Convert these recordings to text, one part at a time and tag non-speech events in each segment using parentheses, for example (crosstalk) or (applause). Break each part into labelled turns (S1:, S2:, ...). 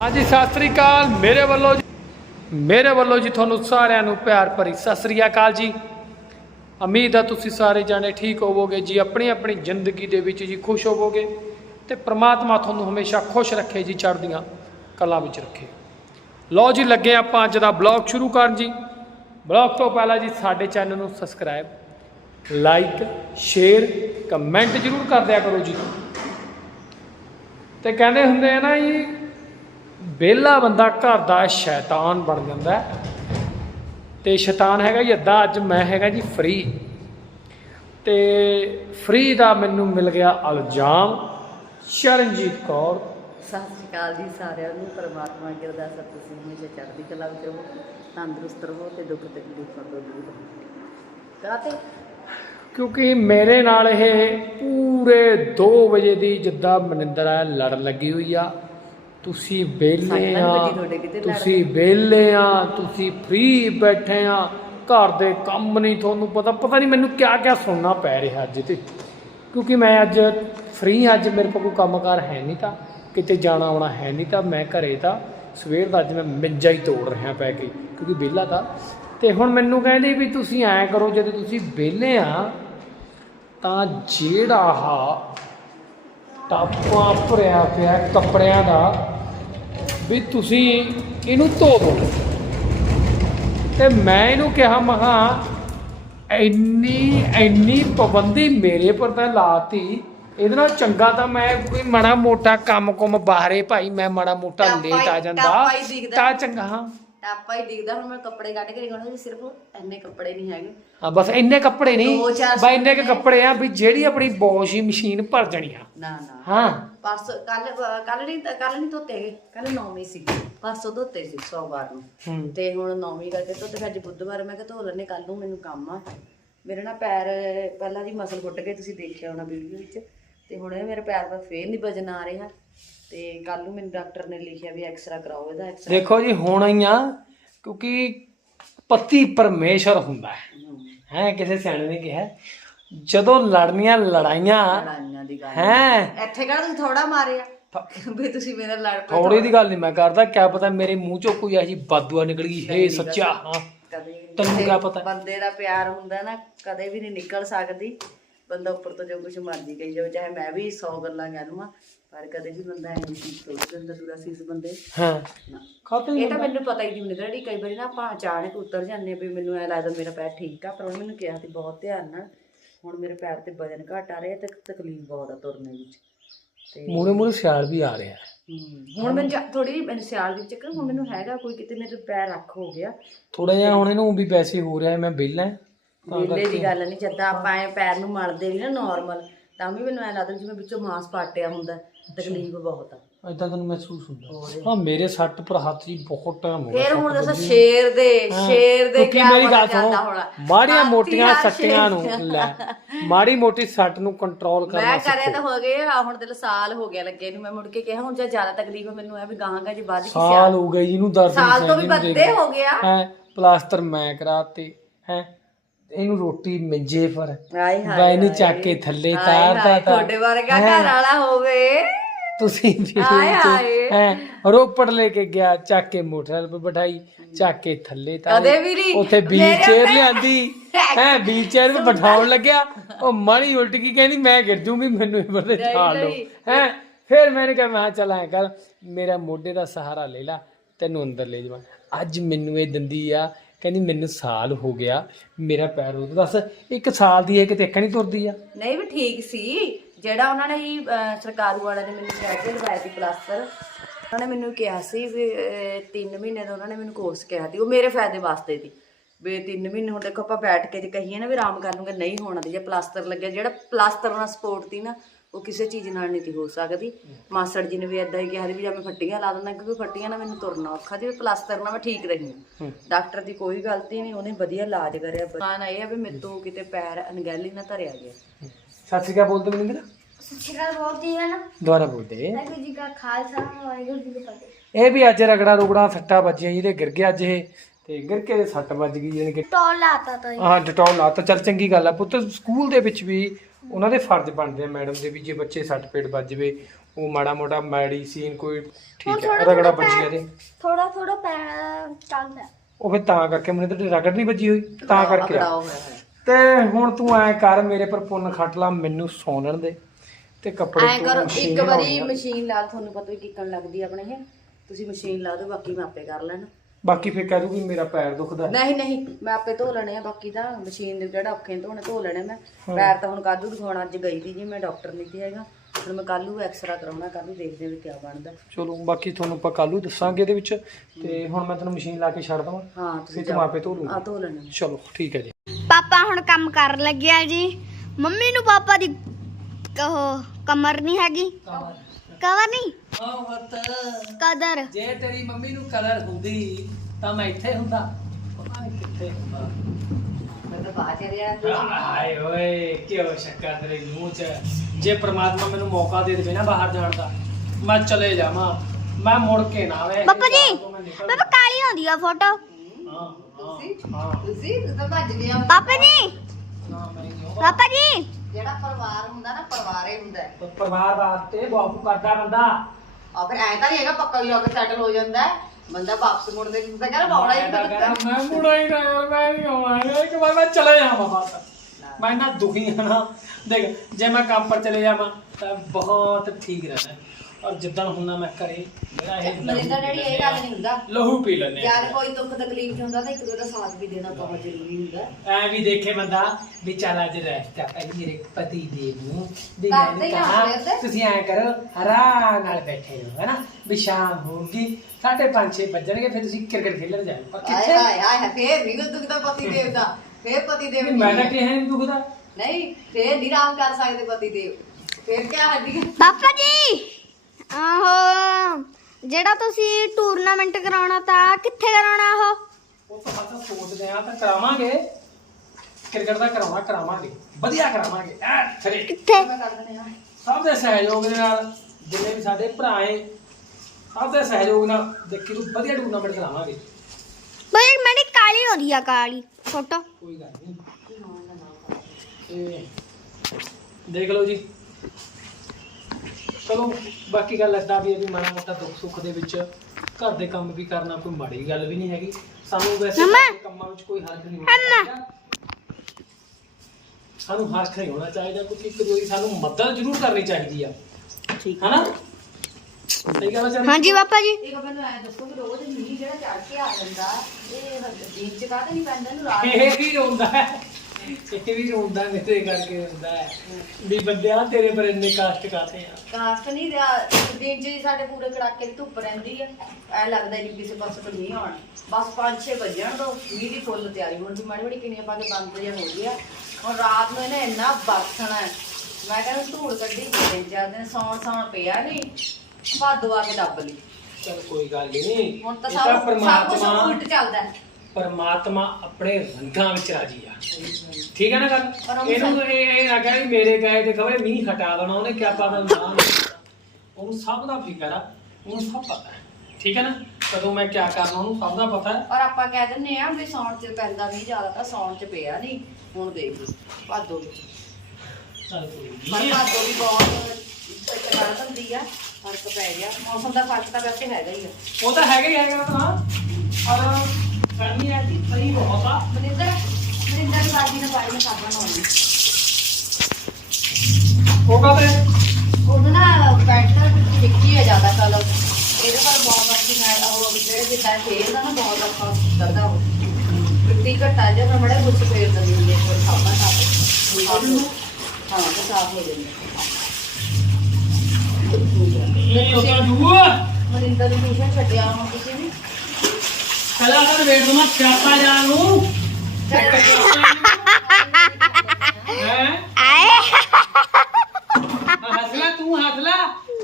S1: ਹਾਂਜੀ, ਸਤਿ ਸ੍ਰੀ ਅਕਾਲ। ਮੇਰੇ ਵੱਲੋਂ ਮੇਰੇ ਵੱਲੋਂ ਜੀ ਤੁਹਾਨੂੰ ਸਾਰਿਆਂ ਨੂੰ ਪਿਆਰ ਭਰੀ ਸਤਿ ਸ੍ਰੀ ਅਕਾਲ ਜੀ। ਉਮੀਦ ਆ ਤੁਸੀਂ ਸਾਰੇ ਜਾਣੇ ਠੀਕ ਹੋਵੋਗੇ ਜੀ, ਆਪਣੀ ਆਪਣੀ ਜ਼ਿੰਦਗੀ ਦੇ ਵਿੱਚ ਜੀ ਖੁਸ਼ ਹੋਵੋਗੇ ਤੇ ਪ੍ਰਮਾਤਮਾ ਤੁਹਾਨੂੰ ਹਮੇਸ਼ਾ ਖੁਸ਼ ਰੱਖੇ ਜੀ, ਚੜ੍ਹਦੀਆਂ ਕਲਾ ਵਿੱਚ ਰੱਖੇ। ਲਓ ਜੀ, ਲੱਗੇ ਆਪਾਂ ਅੱਜ ਦਾ ਬਲੌਗ ਸ਼ੁਰੂ ਕਰਨ ਜੀ। ਬਲੌਗ ਤੋਂ ਪਹਿਲਾਂ ਜੀ ਸਾਡੇ ਚੈਨਲ ਨੂੰ ਸਬਸਕ੍ਰਾਈਬ, ਲਾਈਕ, ਸ਼ੇਅਰ, ਕਮੈਂਟ ਜ਼ਰੂਰ ਕਰ ਦਿਆ ਕਰੋ ਜੀ। ਤੇ ਕਹਿੰਦੇ ਹੁੰਦੇ ਆ ਨਾ ਜੀ ਵਿਹਲਾ ਬੰਦਾ ਘਰ ਦਾ ਸ਼ੈਤਾਨ ਬਣ ਜਾਂਦਾ। ਤੇ ਸ਼ੈਤਾਨ ਹੈਗਾ ਜੀ ਅੱਧਾ ਅੱਜ ਮੈਂ ਹੈਗਾ ਜੀ ਫ੍ਰੀ ਤੇ ਫ੍ਰੀ ਦਾ ਮੈਨੂੰ ਮਿਲ ਗਿਆ ਇਲਜ਼ਾਮ। ਸ਼ਰਨਜੀਤ ਕੌਰ।
S2: ਸਤਿ ਸ਼੍ਰੀ ਅਕਾਲ ਜੀ ਸਾਰਿਆਂ ਨੂੰ। ਪਰਮਾਤਮਾ ਅੱਗੇ ਅਰਦਾਸ ਹੈ ਤੁਸੀਂ ਹਮੇਸ਼ਾ ਚੜ੍ਹਦੀ ਕਲਾ ਵਿੱਚ ਰਹੋ ਤੰਦਰੁਸਤ ਰਹੋ ਤੇ ਦੁੱਖ ਤਕਲੀਫਾਂ ਤੋਂ ਦੂਰ ਰਹੋ। ਕਾਤੇ
S1: ਕਿਉਂਕਿ ਮੇਰੇ ਨਾਲ ਇਹ ਪੂਰੇ 2 ਵਜੇ ਦੀ ਜਿੱਦਾਂ ਮਨਿੰਦਰ ਆ ਲੜਨ ਲੱਗੀ ਹੋਈ ਆ। ਤੁਸੀਂ ਵਿਹਲੇ ਆ ਤੁਸੀਂ ਵਿਹਲੇ ਆ ਤੁਸੀਂ ਫ੍ਰੀ ਬੈਠੇ ਆ ਘਰ ਦੇ ਕੰਮ ਨਹੀਂ ਤੁਹਾਨੂੰ ਪਤਾ ਪਤਾ ਨਹੀਂ ਮੈਨੂੰ ਕਿਆ ਕਿਆ ਸੁਣਨਾ ਪੈ ਰਿਹਾ ਅੱਜ ਤੇ। ਕਿਉਂਕਿ ਮੈਂ ਅੱਜ ਫ੍ਰੀ ਅੱਜ ਮੇਰੇ ਕੋਲ ਕੋਈ ਕੰਮਕਾਰ ਹੈ ਨਹੀਂ ਤਾਂ ਕਿਤੇ ਜਾਣਾ ਆਉਣਾ ਹੈ ਨਹੀਂ ਤਾਂ ਮੈਂ ਘਰੇ ਤਾਂ ਸਵੇਰ ਦਾ ਅੱਜ ਮੈਂ ਮਿੰਜਾ ਹੀ ਤੋੜ ਰਿਹਾ ਪੈ ਕੇ ਕਿਉਂਕਿ ਵਿਹਲਾ ਤਾਂ। ਤੇ ਹੁਣ ਮੈਨੂੰ ਕਹਿੰਦੇ ਵੀ ਤੁਸੀਂ ਐਂ ਕਰੋ ਜਦੋਂ ਤੁਸੀਂ ਵਿਹਲੇ ਆ ਤਾਂ ਜਿਹੜਾ ਆਹ ਟਾਪਾਂ ਭਰਿਆ ਪਿਆ ਕੱਪੜਿਆਂ ਦਾ ਵੀ ਤੁਸੀਂ ਇਹਨੂੰ ਧੋ ਦਿਓ ਤੇ ਮੈਂ ਇਹਨੂੰ ਕਿਹਾ ਮਹਾ ਇੰਨੀ ਇੰਨੀ ਪਾਬੰਦੀ ਮੇਰੇ ਪਰ ਤਾਂ ਲਾਤੀ। ਇਹਦੇ ਨਾਲ ਚੰਗਾ ਤਾਂ ਮੈਂ ਕੋਈ ਮਾੜਾ ਮੋਟਾ ਕੰਮ ਕੁਮ ਬਾਹਰੇ ਭਾਈ ਮੈਂ ਮਾੜਾ ਮੋਟਾ ਲੇਟ ਆ ਜਾਂਦਾ। ਤਾਂ ਚੰਗਾ ਹਾਂ।
S2: ਟਾਪਾ ਹੀ ਦਿਖਦਾ ਹੁਣ ਮੈਂ ਕੱਪੜੇ ਕੱਢ ਕੇ ਦਿਖਾਉਣਾ ਜੀ ਸਿਰਫ ਇੰਨੇ ਕੱਪੜੇ ਨਹੀਂ ਹੈਗੇ।
S1: ਹਾਂ ਬਸ ਇੰਨੇ ਕੱਪੜੇ ਨਹੀਂ
S2: ਦੋ ਚਾਰ
S1: ਬਾ ਇੰਨੇ ਕੁ
S2: ਸੂਟ ਨੇ।
S1: ਕੱਪੜੇ ਆ ਵੀ ਜਿਹੜੀ ਆਪਣੀ ਵਾਸ਼ਿੰਗ ਮਸ਼ੀਨ ਭਰ ਜਾਣੀ ਆ।
S2: ਨਾ ਨਾ।
S1: ਹਾਂ।
S2: ਪਰਸ ਕੱਲ ਕੱਲ ਨਹੀਂ ਕੱਲ ਨਹੀਂ ਧੋਤੇ ਗਏ ਕੱਲ ਨੌਵੀਂ ਸੀ। ਪਰਸੋਂ ਧੋਤੇ ਸੀ ਸੋਮਵਾਰ ਨੂੰ। ਤੇ ਹੁਣ ਨੌਵੀਂ ਕਰਕੇ ਧੋਤੇ ਫਿਰ ਅੱਜ ਬੁੱਧਵਾਰ ਮੈਂ ਕਿਹਾ ਧੋ ਲੈਣੇ ਕੱਲ ਨੂੰ ਮੈਨੂੰ ਕੰਮ ਆ। ਮੇਰੇ ਨਾ ਪੈਰ ਪਹਿਲਾਂ ਦੀ ਮਸਲ ਫੁੱਟ ਗਏ ਤੁਸੀਂ ਦੇਖਿਆ ਹੋਣਾ ਵੀਡੀਓ ਵਿੱਚ। ਤੇ ਹੁਣ ਇਹ ਮੇਰੇ ਪੈਰ 'ਤੇ ਫੇਰ ਨਹੀਂ ਵਜਨ ਆ ਰਿਹਾ। ਤੇ ਕੱਲ ਨੂੰ ਮੈਨੂੰ ਡਾਕਟਰ ਨੇ ਲਿਖਿਆ ਵੀ ਐਕਸਰਾ ਕਰਾਓ ਇਹਦਾ ਐਕਸਰਾ
S1: ਦੇਖੋ ਜੀ ਹੁਣ ਹੀ ਆ ਕਿਉਂਕਿ ਪਤੀ ਪਰਮੇਸ਼ਰ ਹੁੰਦਾ ਹੈ। ਹੈ। ਕਿਸੇ ਸਿਆਣੇ ਨੇ ਕਿਹਾ ਜਦੋਂ ਲੜਨੀਆਂ ਲੜਾਈਆਂ
S2: ਲੜਾਈਆਂ ਦੀ ਗੱਲ।
S1: ਹੈ।
S2: ਇੱਥੇ ਕਿਹੜਾ ਤੁਸੀਂ ਥੋੜਾ ਮਾਰਿਆ? ਵੀ ਤੁਸੀਂ ਮੇਰੇ ਲੜ ਪਏ
S1: ਥੋੜੀ ਦੀ ਗੱਲ ਨਹੀਂ ਮੈਂ ਕਰਦਾ ਕਿਆ ਪਤਾ ਮੇਰੇ ਮੂੰਹ ਚੋਂ ਕੋਈ ਐਸੀ ਬਦਦੁਆ ਨਿਕਲ ਗਈ। ਹੇ ਸੱਚਾ ਹਾਂ।
S2: ਕਦੇ ਵੀ ਨੀ।
S1: ਤੈਨੂੰ ਕਿਆ ਪਤਾ?
S2: ਬੰਦੇ ਦਾ ਪਿਆਰ ਹੁੰਦਾ ਨਾ ਕਦੇ ਵੀ ਨਹੀਂ ਨਿਕਲ ਸਕਦੀ। ਬੰਦਾ ਉੱਪਰ ਤੋਂ ਜੋ ਕੁਝ ਮਰਜ਼ੀ ਕਹੀ ਜਾਵੇ ਚਾਹੇ ਮੈਂ ਵੀ 100 ਗੱਲਾਂ ਕਹਿ ਲਵਾਂ ਪਰ ਕਦੇ ਵੀ ਬੰਦਾ ਐਂ ਨਹੀਂ ਸੋਚ ਦਿੰਦਾ ਦੂਰਾ ਸੀਸ ਬੰਦੇ
S1: ਹਾਂ। ਖਾਤੇ
S2: ਇਹ ਤਾਂ ਮੈਨੂੰ ਪਤਾ ਹੀ ਨਹੀਂ ਹੁੰਦਾ ਜਿਹੜੀ ਕਈ ਵਾਰੀ ਨਾ ਆਪਾਂ ਅਚਾਨਕ ਉਤਰ ਜਾਂਦੇ ਹਾਂ ਵੀ ਮੈਨੂੰ ਐ ਲੱਗਦਾ ਮੇਰਾ ਪੈਰ ਠੀਕ ਆ ਪਰ ਉਹਨੇ ਮੈਨੂੰ ਕਿਹਾ ਸੀ ਬਹੁਤ ਧਿਆਨ ਨਾਲ ਹੁਣ ਮੇਰੇ ਪੈਰ ਤੇ ਵਜਨ ਘਟ ਆ ਰਿਹਾ ਤੇ ਤਕਲੀਫ ਬਹੁਤ ਆ ਤੁਰਨੇ ਵਿੱਚ। ਤੇ
S1: ਮੂਰੇ ਮੂਰੇ ਸਿਆਲ ਵੀ ਆ ਰਿਹਾ।
S2: ਹੁਣ ਮੈਨੂੰ ਥੋੜੀ ਜਿਹੀ ਮੈਨੂੰ ਸਿਆਲ ਦੇ ਚੱਕਰ ਹੁਣ ਮੈਨੂੰ ਹੈਗਾ ਕੋਈ ਕਿਤੇ ਮੇਰੇ ਪੈਰ ਰੱਖ ਹੋ ਗਿਆ।
S1: ਥੋੜਾ ਜਿਹਾ ਹੁਣ ਇਹਨੂੰ ਵੀ ਵੈਸੇ ਹੋ ਰਿਹਾ ਮੈਂ ਵਿਹਲਾ ਕਰਕੇ
S2: ਦੀ ਗੱਲ ਨਹੀਂ ਜਦਾਂ ਆਪਾਂ ਐ ਪੈਰ ਨੂੰ ਮਲਦੇ ਨਹੀਂ ਨਾ ਨਾਰਮਲ ਤਾਂ ਵੀ ਮੈਨੂੰ ਐ ਲੱਗਦਾ ਜਿਵੇਂ ਵਿੱਚੋਂ ਮਾਸ ਪਾਟਿਆ ਹੁੰਦਾ ਤਕਲੀਫ ਬਹੁਤ ਆ।
S1: ਏਦਾਂ ਤੈਨੂੰ ਮਹਿਸੂਸ ਹੁੰਦਾ। ਹਾਂ ਮੇਰੇ ਸੱਟ ਪਰ ਹੱਥ ਜੀ ਬਹੁਤ ਟਾਈਮ ਹੋ ਗਿਆ
S2: ਫੇਰ ਹੁਣ ਦੱਸੋ ਸ਼ੇਰ ਦੇ ਸ਼ੇਰ ਦੇ ਕਿਆ
S1: ਮੇਰੀ ਗੱਲ ਸੁਣੋ ਮਾੜੀਆਂ ਮੋਟੀਆਂ ਸੱਟੀਆਂ ਨੂੰ। ਲੈ ਮਾੜੀ ਮੋਟੀ ਸੱਟ ਨੂੰ ਕੰਟਰੋਲ ਕਰਨਾ
S2: ਮੈਂ ਕਰਿਆ ਤਾਂ ਹੋ ਗਏ ਆ ਹੁਣ ਤੇ ਸਾਲ ਹੋ ਗਿਆ ਲੱਗੇ ਨੂੰ। ਮੈਂ ਮੁੜ ਕੇ ਕਿਹਾ ਹੁਣ ਜੇ ਜ਼ਿਆਦਾ ਤਕਲੀਫ ਮੈਨੂੰ ਐ ਵੀ ਗਾਹਾਂ ਗਾ ਜੀ ਵੱਧ ਗਈ
S1: ਸਾਲ ਹੋ ਗਏ ਜਿਹਨੂੰ ਦਰਦ
S2: ਸਾਲ ਤੋਂ ਵੀ ਵੱਧੇ ਹੋ ਗਿਆ।
S1: ਹੈ ਪਲਾਸਟਰ ਮੈਂ ਕਰਾਤੇ ਹੈ। ਇਹਨੂੰ ਰੋਟੀ ਮਿੰਜੇ ਪਰ।
S2: ਹਾਏ ਹਾਏ
S1: ਬਾਈ ਨੂੰ ਚੱਕ ਕੇ ਥੱਲੇ ਤਾਰਦਾ ਤਾਂ
S2: ਤੁਹਾਡੇ ਵਰਗਾ ਘਰ ਵਾਲਾ ਹੋਵੇ।
S1: ਤੁਸੀਂ ਵੀ। ਹੈ ਰੋਪੜ ਲੈ ਕੇ ਗਿਆ ਚੱਕ ਕੇ ਮੋਟਰਸਾਈਕਲ 'ਤੇ ਬਿਠਾਈ ਚੱਕ ਕੇ ਥੱਲੇ ਤਾਰੀ
S2: ਕਦੇ ਵੀ ਨਹੀਂ।
S1: ਉੱਥੇ
S2: ਆਪਣੇ-
S1: ਲਿਆਂਦੀ। ਹੈ ਵੀਲ ਚੇਅਰ 'ਤੇ ਬਿਠਾਉਣ ਲੱਗਿਆ। ਉਹ ਮਾੜੀ ਉਲਟ ਗਈ ਕਹਿੰਦੀ ਮੈਂ ਗਿਰ ਜੂਗੀ ਮੈਨੂੰ ਇਹ ਬਰਦੇ ਠਾਲ ਲਓ। ਹੈ ਫਿਰ ਮੈंने ਕਿਹਾ ਮੈਂ ਚੱਲ ਕਰ ਮੇਰਾ ਮੋਢੇ ਦਾ ਸਹਾਰਾ ਲੈ ਲਾ ਤੈਨੂੰ ਅੰਦਰ ਲੈ ਜਾਵਾਂ। ਅੱਜ ਮੈਨੂੰ ਇਹ ਦੰਦੀ ਆ ਕਹਿੰਦੀ ਮੈਨੂੰ ਸਾਲ ਹੋ ਗਿਆ ਮੇਰਾ ਪੈਰ ਉਹ ਦੱਸ ਇੱਕ ਸਾਲ ਦੀ ਇਹ ਕਿਤੇ ਇੱਕ ਨਹੀਂ ਤੁਰਦੀ ਆ?
S2: ਨਹੀਂ ਵੀ ਠੀਕ ਸੀ। ਜਿਹੜਾ ਉਹਨਾਂ ਨੇ ਹੀ ਅਹ, ਸਰਕਾਰੂ ਵਾਲਿਆਂ ਨੇ ਮੈਨੂੰ ਕਹਿ ਕੇ ਲਵਾਇਆ ਸੀ ਪਲਾਸਟਰ ਉਹਨਾਂ ਨੇ ਮੈਨੂੰ ਕਿਹਾ ਸੀ ਵੀ 3 ਮਹੀਨੇ ਦਾ ਉਹਨਾਂ ਨੇ ਮੈਨੂੰ ਕੋਰਸ ਕਿਹਾ ਸੀ। ਉਹ ਮੇਰੇ ਫਾਇਦੇ ਵਾਸਤੇ ਸੀ। ਵੀ 3 ਮਹੀਨੇ ਹੁਣ ਦੇਖੋ ਆਪਾਂ ਬੈਠ ਕੇ ਜੇ ਕਹੀਏ ਨਾ ਵੀ ਆਰਾਮ ਕਰ ਲੂੰਗੇ ਨਹੀਂ ਹੋਣਾ ਤੇ ਜੇ ਪਲਾਸਟਰ ਲੱਗਿਆ ਜਿਹੜਾ ਪਲਾਸਟਰ ਨਾਲ ਸਪੋਰਟ ਸੀ ਨਾ ਉਹ ਕਿਸੇ ਚੀਜ਼ ਨਾਲ ਨਹੀਂ ਤੀ ਹੋ ਸਕਦੀ। ਮਾਸੜ ਜੀ ਨੇ ਵੀ ਏਦਾਂ ਹੀ ਕਿਹਾ ਸੀ ਵੀ ਜਾਂ ਮੈਂ ਫੱਟੀਆਂ ਲਾ ਦਿੰਦਾ ਕਿਉਂਕਿ ਫੱਟੀਆਂ ਨਾਲ ਮੈਨੂੰ ਤੁਰਨਾ ਔਖਾ ਸੀ ਵੀ ਪਲਾਸਟਰ ਨਾਲ ਮੈਂ ਠੀਕ ਰਹੀ ਹਾਂ। ਡਾਕਟਰ ਦੀ ਕੋਈ ਗਲਤੀ ਨਹੀਂ ਉਹਨੇ ਵਧੀਆ ਇਲਾਜ ਕਰਿਆ। ਮਾਨ ਇਹ ਆ ਵੀ ਮੇਰੇ ਤੋਂ ਕਿਤੇ ਪੈਰ ਅਣਗਹਿਲੀ ਨਾ ਧਰਿਆ ਗਿਆ।
S1: ਸਤਿ ਸ਼੍ਰੀ ਅਕਾਲ ਬੋਲਦੇ ਮਨਿੰਦਰ।
S3: ਸ਼ਿਕਾਰ ਬਹੁਤ ਹੀ ਹੈ ਨਾ?
S1: ਦੁਬਾਰਾ ਬੋਲਦੇ।
S3: ਵਾਹਿਗੁਰੂ ਜੀ ਕਾ ਖਾਲਸਾ ਵਾਹਿਗੁਰੂ ਜੀ ਕੀ ਫਤਿਹ।
S1: ਇਹ ਵੀ ਅੱਜ ਰਗੜਾ ਰੁਗੜਾ ਸੱਟਾਂ ਵੱਜੀਆਂ ਜਿਹਦੇ ਗਿਰ ਗਿਆ ਅੱਜ ਇਹ। ਤੇ ਗਿਰ ਕੇ ਸੱਟ ਵੱਜ ਗਈ ਯਾਨੀ ਕਿ
S3: ਟੋਲ ਲਾਤਾ ਤਾਂ
S1: ਹਾਂ ਡਟੋਲ ਲਾ ਤਾਂ ਚੱਲ ਚੰਗੀ ਗੱਲ ਆ। ਪੁੱਤ ਸਕੂਲ ਦੇ ਵਿੱਚ ਵੀ ਉਹਨਾਂ ਦੇ ਫਰਜ਼ ਬਣਦੇ ਆ ਮੈਡਮ ਦੇ ਵੀ ਜੇ ਬੱਚੇ ਸੱਟ ਪੇਟ ਵੱਜ ਜਵੇ ਉਹ ਮਾੜਾ ਮੋਟਾ ਮੈਡੀਸਿਨ ਕੋਈ ਠੀਕ ਹੈ ਰਗੜਾ ਵੱਜੀ
S3: ਪੈਰ-
S1: ਇਹਦੇ
S3: ਥੋੜਾ ਥੋੜਾ ਪੈਰ ਚੱਲਦਾ।
S1: ਉਹ ਫਿਰ ਤਾਂ ਕਰਕੇ ਮੈਨੂੰ ਤੇ ਰਗੜ ਨਹੀਂ ਵੱਜੀ ਹੋਈ ਤਾਂ ਕਰਕੇ ਆ। ਤੇ ਹੁਣ ਤੂੰ ਐ ਕਰ ਮੇਰੇ ਪਰ ਪੁੰਨ ਖੱਟ ਲਾ ਮੈਨੂੰ ਸੌਣਨ ਦੇ। ਤੇ ਕੱਪੜੇ
S2: ਐਂ
S1: ਤੂੰ
S2: ਕਰੋ
S1: ਮਸ਼ੀਨ
S2: ਇੱਕ ਵਾਰੀ
S1: ਆ।
S2: ਮਸ਼ੀਨ ਲਾ ਤੁਹਾਨੂੰ ਪਤਾ ਵੀ ਕਿੱਕਣ ਲੱਗਦੀ ਆ ਆਪਣੇ ਇਹ। ਤੁਸੀਂ ਮਸ਼ੀਨ ਲਾ ਦਿਓ ਬਾਕੀ ਮੈਂ ਆਪੇ ਕਰ ਲੈਣਾ।
S1: ਬਾਕੀ ਫਿਰ ਕਹਿ ਦੂਗੀ ਮੇਰਾ ਪੈਰ ਦੁਖਦਾ ਹੈ।
S2: ਨਹੀਂ ਨਹੀਂ ਮੈਂ ਆਪੇ ਧੋ ਲੈਣੇ ਆ ਬਾਕੀ ਤਾਂ ਮਸ਼ੀਨ ਦੇ ਜਿਹੜਾ ਔਖੇ ਧੋਣੇ ਧੋ ਲੈਣੇ ਮੈਂ। ਪੈਰ ਤਾਂ ਹੁਣ ਕਾਜੂ ਦਿਖਾਉਣ ਅੱਜ ਗਈ ਸੀ ਜੀ ਮੈਂ ਡਾਕਟਰ ਨਹੀਂ ਤੇ ਹੈਗਾ। ਹੁਣ ਮੈਂ ਕੱਲ ਨੂੰ ਐਕਸਰਾ ਕਰਾਉਣਾ ਕੱਲ ਨੂੰ ਦੇਖਦੇ ਹਾਂ ਵੀ ਕੀ ਬਣਦਾ।
S1: ਚਲੋ ਬਾਕੀ ਤੁਹਾਨੂੰ ਆਪਾਂ ਕੱਲ੍ਹ ਨੂੰ ਦੱਸਾਂਗੇ ਇਹਦੇ ਵਿੱਚ ਤੇ ਹੁਣ ਮੈਂ ਤੈਨੂੰ ਮਸ਼ੀਨ ਲਾ ਕੇ ਛੱਡ ਦਵਾਂ।
S2: ਹਾਂ
S1: ਫਿਰ
S2: ਤੁਸੀਂ
S1: ਤੂੰ ਆਪੇ ਧੋ
S2: ਆ
S1: ਲੂਗੀ
S2: ਧੋ ਲੈਣਾ।
S1: ਚਲੋ ਠੀਕ ਹੈ ਜੀ।
S3: ਪਾਪਾ ਹੁਣ ਕੰਮ ਕਰਨ ਲੱਗਿਆ ਜੀ। ਮੰਮੀ ਨੂੰ ਪਾਪਾ ਦੀ ਕਹੋ ਕਮਰ ਨਹੀਂ ਹੈਗੀ? ਕਵਰ ਨਹੀਂ? ਕਦਰ।
S1: ਜੇ ਤੇਰੀ ਮੰਮੀ ਨੂੰ ਕਲਰ ਹੁੰਦੀ ਤਾਂ ਮੈਂ ਇੱਥੇ ਹੁੰਦਾ। ਪਤਾ ਨਹੀਂ ਕਿੱਥੇ ਹੁੰਦਾ।
S2: ਮੈਂ ਤਾਂ ਬਾਹਰ ਚੜਿਆ
S1: ਹਾਏ ਓਏ ਕਿਉਂ ਸ਼ੱਕਾ ਤੇਰੇ ਮੂੰਹ 'ਚ? ਜੇ ਪ੍ਰਮਾਤਮਾ ਮੈਨੂੰ ਮੌਕਾ ਦੇ ਦੇਵੇ ਨਾ ਬਾਹਰ ਜਾਣ ਦਾ ਮੈਂ ਚਲੇ ਜਾਵਾਂ। ਮੈਂ ਮੁੜ ਕੇ ਨਾ ਆਵੇ।
S3: ਪਾਪਾ ਜੀ ਪਾਪਾ ਕਾਲੀ ਹੁੰਦੀ ਆ ਫੋਟੋ।
S1: ਹਾਂ ਹਾਂ। ਹਾਂ
S2: ਤੁਸੀਂ? ਤਾਂ ਭੱਜ ਗਿਆ
S1: ਨਾ
S3: ਪਾਪਾ ਜੀ।
S1: ਮੈਂ ਨਹੀਂ ਆਉਂਦਾ।
S3: ਪਾਪਾ ਜੀ।
S2: ਜਿਹੜਾ ਪਰਿਵਾਰ ਹੁੰਦਾ ਨਾ ਪਰਿਵਾਰ ਹੀ ਹੁੰਦਾ।
S1: ਪਰਿਵਾਰ ਵਾਸਤੇ ਬਾਪੂ ਕਰਦਾ ਬੰਦਾ।
S2: ਆ ਫਿਰ ਐਂ ਤਾਂ ਨਹੀਂ ਹੈਗਾ ਪੱਕਾ ਹੀ ਕੇ ਸੈਟਲ ਹੋ ਜਾਂਦਾ ਹੈ। ਬੰਦਾ ਵਾਪਸ ਮੁੜਦੇ ਨੂੰ। ਤਾਂ ਕਹਿੰਦਾ ਬੌੜਾ ਹੀ
S1: ਮੈਂ ਤਾਂ
S2: ਹੁੰਦਾ
S1: ਕਹਿੰਦਾ, ਮੈਂ ਮੁੜਾ ਹੀ ਨਾ ਯਾਰ, ਮੈਂ ਨਹੀਂ ਆਉਣਾ। ਇੱਕ ਵਾਰ ਮੈਂ ਚਲੇ ਜਾਵਾਂ ਬਸ ਮੈਂ ਦੁਖੀ ਹਾਂ ਨਾ। ਦੇਖ ਜੇ ਮੈਂ ਕੰਮ ਪਰ ਚਲੇ ਜਾਵਾਂ ਤਾਂ ਬਹੁਤ ਠੀਕ ਰਹਿਣਾ ਹੈ। ਔਰ ਜਿੱਦਾਂ ਨਾ ਮੈਂ ਘਰੇ ਮੇਰਾ ਇਹ
S2: ਮਨਿੰਦਰ ਡੈਡੀ ਇਹ ਗੱਲ ਨਹੀਂ ਹੁੰਦਾ।
S1: ਲਹੂ ਪੀ ਲੈਣੇ
S2: ਯਾਰ ਕੋਈ ਦੁੱਖ ਤਕਲੀਫ ਚ ਹੁੰਦਾ ਤਾਂ ਇੱਕ ਦੂਜੇ ਦਾ ਸਾਥ ਵੀ ਦੇਣਾ ਬਹੁਤ ਜ਼ਰੂਰੀ ਹੁੰਦਾ।
S1: ਐ ਵੀ ਦੇਖੇ ਬੰਦਾ ਵੀ ਚੱਲ ਅੱਜ ਰੈਸਟ ਆ ਭਾਈ ਮੇਰੇ ਪਤੀ ਦੇਵ ਨੂੰ ਵੀ
S2: ਕਰਦੇ
S1: ਮੈਨੂੰ
S2: ਹੀ ਆ
S1: ਕਹਾ
S2: ਦੇ।
S1: ਤੁਸੀਂ ਐ ਕਰੋ ਆਰਾਮ ਨਾਲ ਬੈਠੇ ਰਹੋ ਹੈਨਾ? ਵੀ ਸ਼ਾਮ ਹੋਊਗੀ ਸਾਢੇ ਪੰਜ ਛੇ ਵੱਜਣਗੇ ਫਿਰ ਤੁਸੀਂ ਕ੍ਰਿਕਟ ਖੇਲਣ ਜਾਓ। ਪਰ
S2: ਹਾਏ
S1: ਕਿੱਥੇ?
S2: ਹਾਏ ਹਾਏ ਫੇਰ ਨਹੀਂ ਦੁਖਦਾ ਪਤੀ ਦੇਵ ਦਾ ਫੇਰ ਪਤੀ ਦੇਵ
S1: ਮੈਂ ਤਾਂ
S2: ਨਹੀਂ।
S1: ਕਿਹਾ ਨਹੀਂ ਦੁਖਦਾ
S2: ਨਹੀਂ ਫੇਰ ਨਹੀਂ ਆਰਾਮ ਕਰ ਸਕਦੇ ਪਤੀ ਦੇਵ। ਫੇਰ ਕੀ ਹੱਡੀ
S3: ਪਾਪਾ ਜੀ! ਆਹੋ ਜਿਹੜਾ ਤੁਸੀਂ ਟੂਰਨਾਮੈਂਟ ਕਰਾਉਣਾ ਤਾਂ ਕਿੱਥੇ ਕਰਾਉਣਾ ਉਹ?
S1: ਉਹ ਤਾਂ ਬਸ ਸੋਚਦੇ ਆ ਤਾਂ ਕਰਾਵਾਂਗੇ। ਕ੍ਰਿਕਟ ਦਾ ਕਰਾਉਣਾ ਕਰਾਵਾਂਗੇ। ਵਧੀਆ ਕਰਾਵਾਂਗੇ। ਐ ਖਰੇ।
S3: ਕਿੱਥੇ?
S2: ਮੈਂ ਕਰ ਦਿੰਦੇ ਆ
S1: ਸਭ ਦੇ ਸਹਿਯੋਗ ਦੇ ਨਾਲ ਜਿੰਨੇ ਵੀ ਸਾਡੇ ਭਰਾ ਏ ਸਭ ਦੇ ਸਹਿਯੋਗ ਨਾਲ ਦੇਖੀ ਤੂੰ ਵਧੀਆ ਟੂਰਨਾਮੈਂਟ ਕਰਾਵਾਂਗੇ।
S3: ਬਈ ਮੈਨੇ ਕਾਲੀ ਹੁੰਦੀ ਆ ਕਾਲੀ। ਫੋਟੋ।
S1: ਕੋਈ ਗੱਲ ਨਹੀਂ। ਤੇ ਦੇਖ ਲਓ ਜੀ। ਚਲੋ ਬਾਕੀ ਗੱਲ ਏਦਾਂ ਵੀ ਹੈ ਵੀ ਮਾੜਾ ਮੋਟਾ ਦੁੱਖ ਸੁੱਖ ਦੇ ਵਿੱਚ ਘਰ ਦੇ ਕੰਮ ਵੀ ਕਰਨਾ ਕੋਈ ਮਾੜੀ ਗੱਲ ਵੀ ਨਹੀਂ ਹੈਗੀ। ਸਾਨੂੰ ਵੈਸੇ
S3: ਮੰਮਾ।
S1: ਕੰਮਾਂ ਵਿੱਚ ਕੋਈ ਹਰਕ ਨਹੀਂ ਹੋਣਾ
S3: ਮੰਮਾ।
S1: ਚਾਹੀਦਾ। ਸਾਨੂੰ ਹਰਕ ਨਹੀਂ ਹੋਣਾ ਚਾਹੀਦਾ ਕਿਉਂਕਿ ਇੱਕ ਦੂਜੀ ਸਾਨੂੰ ਮਦਦ ਜ਼ਰੂਰ ਕਰਨੀ ਚਾਹੀਦੀ ਆ।
S2: ਠੀਕ।
S1: ਹਨਾ? ਹੈ ਚੱਲ
S3: ਹਾਂਜੀ ਪਾਪਾ ਜੀ।
S2: ਇਹ ਮੈਨੂੰ ਐ ਦੱਸੋ ਕਿ ਰੋਜ਼ ਮੀਂਹ ਜਿਹੜਾ ਚੜ ਕੇ ਆ ਜਾਂਦਾ ਇਹ ਦਿਨ ਚ ਕਾਹਦੇ ਨਹੀਂ ਪੈਂਦਾ ਇਹਨੂੰ ਰਾਤ
S1: ਇਹ ਵੀ ਰੋਂਦਾ ਹੈ। ਇਹ ਵੀ ਰੋਂਦਾ ਮੇਰੇ ਕਰਕੇ ਰੋਂਦਾ ਹੈ। ਵੀ ਬੰਦਿਆ ਤੇਰੇ ਪਰ ਇੰਨੇ ਕਾਸ਼ਟ ਕਾਤੇ ਆ।
S2: ਕਾਸਟ ਨਹੀਂ ਰਿਹਾ ਦਿਨ ਚ ਹੀ ਸਾਡੇ ਪੂਰੇ ਕੜਾਕੇ ਦੀ ਧੁੱਪ ਰਹਿੰਦੀ ਹੈ ਐ ਲੱਗਦਾ ਨਹੀਂ ਕਿਸੇ ਪਾਸੇ ਤੋਂ ਨਹੀਂ ਆਉਣਾ। ਬਸ 5-6 ਵਜਣ ਤੋਂ ਮੀਂਹ ਦੀ ਫੁੱਲ ਤਿਆਰੀ ਹੁਣ ਦੀ। ਮਾੜੀ ਮਾੜੀ ਕਿੰਨੀਆਂ ਪਾ ਕੇ ਬੰਦ ਜਿਹਾ ਹੋ ਗਿਆ ਹੁਣ ਰਾਤ ਨੂੰ ਇਹਨੇ ਇੰਨਾ ਬਰਸਣਾ ਹੈ। ਮੈਂ ਕਹਿੰਦਾ ਧੂੜ ਕੱਢੀ ਚਾਰ ਦਿਨ ਸੌਣ ਸੌਣ ਪਿਆ ਨਹੀਂ। ਭਾਦੋ ਆ ਕੇ ਦੱਬ ਲਈ।
S1: ਚਲ ਕੋਈ ਗੱਲ ਨਹੀਂ
S2: ਹੁਣ ਤਾਂ
S1: ਇਹ
S2: ਸਭ ਸਭ ਕੁਝ
S1: ਪਰਮਾਤਮਾ
S2: ਉਲਟ ਚੱਲਦਾ ਹੈ।
S1: ਪਰਮਾਤਮਾ ਆਪਣੇ ਰੰਗਾਂ ਵਿੱਚ ਰਾਜੀ ਆ। ਠੀਕ ਹੈ ਨਾ ਗੱਲ?
S2: ਪਰ ਉਹ
S1: ਇਹਨੂੰ ਇਹ ਇਹ ਨਾ ਕਹੇ ਵੀ ਮੇਰੇ ਗਏ ਤੇ ਖਬਰੇ ਮੀਂਹ ਹਟਾ ਦੇਣਾ ਉਹਨੇ ਕਿਆ ਪਤਾ ਨਾ ਉਹਨੂੰ ਸਭ ਦਾ ਫਿਕਰ ਆ ਉਹਨੂੰ ਸਭ ਪਤਾ ਹੈ। ਠੀਕ ਹੈ ਨਾ? ਕਦੋਂ ਮੈਂ ਕਿਆ ਕਰਨਾ ਉਹਨੂੰ ਸਭ ਦਾ ਪਤਾ ਹੈ।
S2: ਔਰ ਆਪਾਂ ਕਹਿ ਦਿੰਨੇ ਆ ਵੀ ਸੌਣ ਚ ਪੈਂਦਾ ਨਹੀਂ ਜ਼ਿਆਦਾ ਤਾਂ ਸੌਣ ਚ ਪਿਆ ਨਹੀਂ ਹੁਣ ਦੇਖ ਲਓ ਭਾਦੋ ਵਿੱਚ
S1: ਚੱਲ ਕੋਈ
S2: ਪਰ
S1: ਨਹੀਂ
S2: ਭਾਦੋ ਵੀ ਬਹੁਤ ਚਕਰ ਦਿੰਦੀ ਆ। ਫ਼ਰਕ ਪੈ ਗਿਆ। ਮੌਸਮ ਦਾ ਫ਼ਰਕ ਤਾਂ ਵੈਸੇ ਹੈਗਾ ਹੀ ਆ।
S1: ਉਹ ਤਾਂ ਹੈਗਾ ਹੀ ਹੈਗਾ ਨਾ ਔਰ ਗਰਮੀ ਆ ਕਿ ਸਹੀ ਬਹੁਤ ਆ।
S2: ਮਨਿੰਦਰ ਮਨਿੰਦਰ ਦੀ ਬਾਜੀ ਨੇ ਪਾਈ ਨੇ ਸਾਬਣ ਲਾਉਣੀ
S1: ਉਹ ਕਹਤੇ
S2: ਉਹਨੂੰ ਨਾ ਪੈਂਟ ਫਿੱਕੀ ਆ ਜ਼ਿਆਦਾ ਕਲਰ ਇਹਦੇ ਪਰ ਬਹੁਤ ਅੱਛੀ ਨਾਲ ਉਹ ਜਿਹੜੇ ਜਿੱਦਾਂ ਫੇਰ ਦਾ ਨਾ ਬਹੁਤ ਅੱਛਾ ਕਰਦਾ ਉਹ। ਮਿੱਟੀ ਘਟਾ ਜਾ ਮੈਂ ਬੜਾ ਗੁੱਸੇ ਫੇਰ ਦਿੰਦੀ ਹੈ ਕੋਈ ਸਾਬਣ ਨਾਲ ਹਾਂ ਤੇ ਸਾਫ਼ ਹੋ ਜਾਂਦਾ
S1: ਇਹ ਉਹਦਾ ਜੂਆ।
S2: ਮਨਿੰਦਰ ਨੂੰ ਟਿਊਸ਼ਨ ਛੱਡਿਆ ਹੁਣ ਤੁਸੀਂ ਵੀ।
S1: ਪਹਿਲਾਂ ਤਾਂ ਵੇਟ ਨੂੰ ਸਿਆਪਾ ਜਾ ਨੂੰ। ਹੈ?
S3: ਆਏ
S1: ਹੱਸਲਾ ਤੂੰ ਹੱਸਲਾ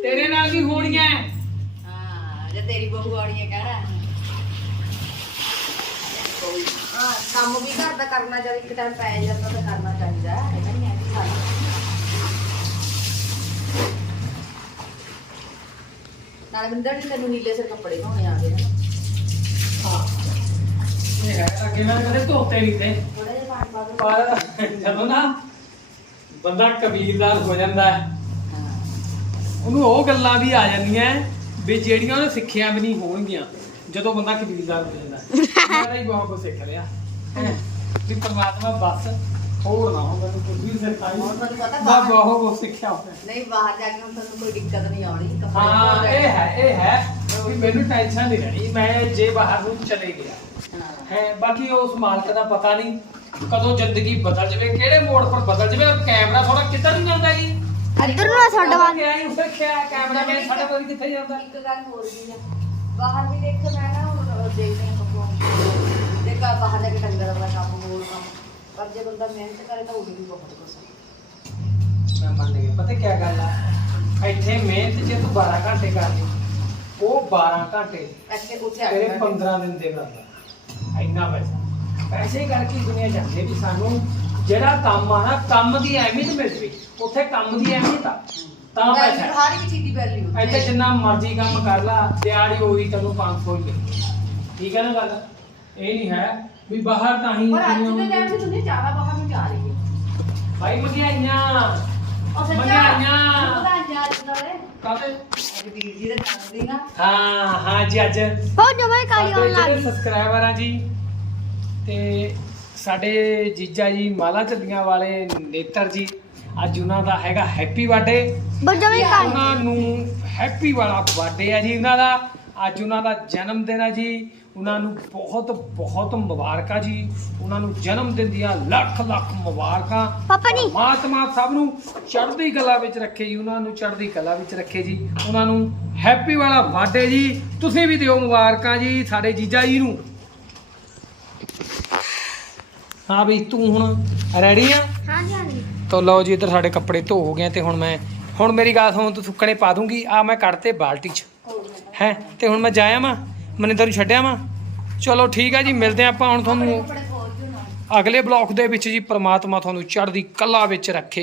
S1: ਤੇਰੇ ਨਾਲ ਵੀ ਹੋਣੀਆਂ ਹੈ।
S2: ਜੇ ਤੇਰੀ ਬਹੂ ਆਣੀ ਹੈ ਕਹਿਣਾ ਕੰਮ ਵੀ ਘਰ ਦਾ ਕਰਨਾ ਜਦ ਇੱਕ ਟਾਈਮ ਪੈ ਜਾਂਦਾ ਤਾਂ ਕਰਨਾ ਚਾਹੀਦਾ। ਹੈ ਇਹ ਨਹੀਂ ਹੈ ਕਿ ਨਾਲ ਬਿੰਦਰ ਜੀ ਤੈਨੂੰ ਨੀਲੇ ਸੇ ਕੱਪੜੇ ਧੋਣੇ ਆ ਗਏ ਨੇ
S1: ਹਾਂ। ਇਹ ਹੈ ਅੱਗੇ ਮੈਂ ਕਦੇ ਧੋਤੇ ਨਹੀਂ ਤੇ।
S2: ਥੋੜੇ ਜਿਹਾ ਪਾਣੀ ਪਾ ਦੋ
S1: ਪਰ ਜਦੋਂ ਨਾ ਬੰਦਾ ਕਬੀਲਦਾਰ ਹੋ ਜਾਂਦਾ ਹੈ
S2: ਹਾਂ।
S1: ਉਹਨੂੰ ਉਹ ਗੱਲਾਂ ਵੀ ਆ ਜਾਂਦੀਆਂ ਵੀ ਜਿਹੜੀਆਂ ਉਹਨੇ ਸਿੱਖਿਆ ਵੀ ਨਹੀਂ ਹੋਣਗੀਆਂ ਜਦੋਂ ਬੰਦਾ ਕਬੀਲਦਾਰ ਹੋ ਜਾਂਦਾ (laughs) ਮੈਂ ਤਾਂ ਹੀ ਬਹੁਤ ਕੁਝ ਸਿੱਖ ਲਿਆ। ਹੈਂ। ਵੀ ਪਰਮਾਤਮਾ ਬਸ ਹੋਰ ਨਾ ਹੋ ਮੈਨੂੰ ਕੁਝ ਵੀ ਸਿਖਾਈ
S2: ਹੁਣ ਤੁਹਾਨੂੰ ਪਤਾ
S1: ਮੈਂ
S2: ਬਾਹਰ-
S1: ਬਹੁਤ ਕੁਝ ਸਿੱਖਿਆ ਹੋਇਆ
S2: ਨਹੀਂ ਬਾਹਰ ਜਾ ਕੇ ਹੁਣ ਤੁਹਾਨੂੰ ਕੋਈ ਦਿੱਕਤ ਨਹੀਂ ਆਉਣੀ ਕੱਪੜੇ
S1: ਹਾਂ ਇਹ। ਹੈ ਇਹ ਹੈ ਵੀ ਮੈਨੂੰ ਟੈਨਸ਼ਨ ਨਹੀਂ ਰਹਿਣੀ। ਮੈਂ ਜੇ ਬਾਹਰ ਨੂੰ ਚਲੇ ਗਿਆ
S2: ਹਾਂ।
S1: ਹੈ ਬਾਕੀ ਉਸ ਮਾਲਕ ਦਾ ਪਤਾ ਨਹੀਂ ਕਦੋਂ ਜ਼ਿੰਦਗੀ ਬਦਲ ਜਾਵੇ ਕਿਹੜੇ ਮੋੜ ਪਰ ਬਦਲ ਜਾਵੇ ਔਰ ਕੈਮਰਾ ਥੋੜਾ ਕਿੱਧਰ ਨੂੰ ਜਾਂਦਾ ਜੀ?
S3: ਇੱਧਰ ਨੂੰ ਆ ਤੁਹਾਡਾ ਵੱਲ।
S1: ਕਿਹਾ ਹੀ ਉਸੇ ਕਿਹਾ ਕੈਮਰਾ ਕਿ ਸਾਡਾ ਕੋਈ ਕਿੱਥੇ ਜਾਂਦਾ।
S2: ਇੱਕ ਗੱਲ ਹੋਰ ਵੀ ਆ ਬਾਹਰ ਵੀ ਦੇਖ ਮੈਂ ਨਾ ਹੁਣ ਦੇਖਦੇ ਹਾਂ ਪਪੂ ਦੇਖਾ ਬਾਹਰ ਜਾ ਕੇ ਡੰਗਰ ਦਾ ਕੰਮ ਹੋਰ ਕੰਮ। ਪਰ ਜੇ ਬੰਦਾ ਮਿਹਨਤ ਕਰੇ ਤਾਂ ਉਹ ਵੀ ਬਹੁਤ ਆ।
S1: ਮੈਂ ਮੰਨ ਗਿਆ। ਪਤਾ ਕੀ ਗੱਲ ਆ? ਇੱਥੇ ਮਿਹਨਤ ਜੇ ਤੂੰ 12 ਘੰਟੇ ਕਰ ਲਈ ਉਹ 12 ਘੰਟੇ
S2: ਇੱਥੇ ਉੱਥੇ
S1: ਤੇਰੇ
S2: ਅੱਠ
S1: 15 ਦਿਨ ਦੇ ਬਰਾਬਰ ਇੰਨਾ ਪੈਸਾ। ਪੈਸੇ ਕਰਕੇ ਹੀ ਦੁਨੀਆ ਜਾਂਦੇ ਵੀ ਸਾਨੂੰ ਜਿਹੜਾ ਕੰਮ ਆ ਨਾ ਕੰਮ ਦੀ ਅਹਿਮੀਅਤ ਮਿਲ ਜਵੇ ਉੱਥੇ ਕੰਮ ਦੀ ਅਹਿਮੀਅਤ ਆ। ਤਾਂ ਪੈਸਾ।
S2: ਹਰ ਇੱਕ ਚੀਜ਼ ਦੀ ਵੈਲਿਊ
S1: ਇੱਥੇ ਜਿੰਨਾ ਮਰਜ਼ੀ ਕੰਮ ਕਰ ਲਾ ਦਿਹਾੜੀ ਹੋਈ ਤੈਨੂੰ 500 ਹੀ ਮਿਲਦੀ। ਠੀਕ ਹੈ ਨਾ ਗੱਲ? ਇਹ ਨਹੀਂ ਹੈ ਵੀ ਬਾਹਰ ਤਾਂ ਹੀ
S2: ਪਰ ਅੱਜ ਦੇ
S1: ਦੁਨੀਆ-
S2: ਟਾਈਮ 'ਚ ਤੁਸੀਂ ਜ਼ਿਆਦਾ ਬਾਹਰ ਨੂੰ ਜਾ ਰਹੀ ਹੈ।
S1: ਭਾਈ ਮਹਿੰਗਾਈਆਂ।
S2: ਉਹ ਸੱਚਾ? ਅੱਜ ਅੱਜ ਵੀਰ ਜੀ ਦੇ ਜਨਮ ਦਿਨ ਆ
S1: ਹਾਂ ਹਾਂ ਜੀ ਅੱਜ।
S3: ਹੋ ਜਮੇ ਕਾਲੀ
S1: ਸਾਡੇ
S3: ਹੋਣ ਲੱਗ
S1: ਜਿਹੜੇ
S3: ਗਈ।
S1: ਸਬਸਕ੍ਰਾਈਬਰ ਆ ਜੀ ਤੇ ਸਾਡੇ ਜੀਜਾ ਜੀ ਮਾਲਾ ਚੱਲੀਆਂ ਵਾਲੇ ਨੇਤਰ ਜੀ ਅੱਜ ਉਹਨਾਂ ਦਾ ਹੈਗਾ ਹੈਪੀ ਬਰਥਡੇ
S3: ਕਾਲੀ।
S1: ਉਹਨਾਂ ਨੂੰ ਹੈਪੀ ਵਾਲਾ ਬਰਥਡੇ ਆ ਜੀ ਉਹਨਾਂ ਦਾ। ਅੱਜ ਉਹਨਾਂ ਦਾ ਜਨਮ ਦਿਨ ਆ ਜੀ। ਉਹਨਾਂ ਨੂੰ ਬਹੁਤ ਬਹੁਤ ਮੁਬਾਰਕਾਂ ਜੀ। ਉਹਨਾਂ ਨੂੰ ਜਨਮ ਦਿਨ ਦੀਆਂ ਲੱਖ ਲੱਖ ਮੁਬਾਰਕਾਂ।
S3: ਪਾਪਾ ਜੀ।
S1: ਪਰਮਾਤਮਾ ਸਭ ਨੂੰ ਚੜ੍ਹਦੀ ਕਲਾ ਵਿੱਚ ਰੱਖੇ ਜੀ ਉਹਨਾਂ ਨੂੰ ਚੜ੍ਹਦੀ ਕਲਾ ਵਿੱਚ ਰੱਖੇ ਜੀ। ਉਹਨਾਂ ਨੂੰ ਹੈਪੀ ਵਾਲਾ ਬਰਥਡੇ ਜੀ। ਤੁਸੀਂ ਵੀ ਦਿਓ ਮੁਬਾਰਕਾਂ ਜੀ ਸਾਡੇ ਜੀਜਾ ਜੀ ਨੂੰ। ਹਾਂ ਵੀ ਤੂੰ ਹੁਣ ਰੈਡੀ ਆ?
S3: ਹਾਂਜੀ ਹਾਂਜੀ।
S1: ਤੋ ਲਓ ਜੀ ਇੱਧਰ ਸਾਡੇ ਕੱਪੜੇ ਧੋ ਹੋ ਗਏ ਤੇ ਹੁਣ ਮੈਂ ਹੁਣ ਮੇਰੀ ਗੱਲ ਸੁਣ ਤੂੰ ਸੁੱਕਣੇ ਪਾ ਦੂੰਗੀ। ਆ ਮੈਂ ਕੱਢਤੇ ਬਾਲਟੀ 'ਚ। ਹੈ? ਤੇ ਹੁਣ ਮੈਂ ਜਾਇਆ ਵਾਂ? ਮਨਿੰਦਰ ਨੂੰ ਛੱਡਿਆ ਵਾਂ। ਚਲੋ ਠੀਕ ਹੈ ਜੀ ਮਿਲਦੇ ਆਪਾਂ ਹੁਣ ਤੁਹਾਨੂੰ ਅਗਲੇ ਬਲੌਕ ਦੇ ਵਿੱਚ ਜੀ ਪ੍ਰਮਾਤਮਾ ਤੁਹਾਨੂੰ ਚੜ੍ਹਦੀ ਕਲਾ ਵਿੱਚ ਰੱਖੇ।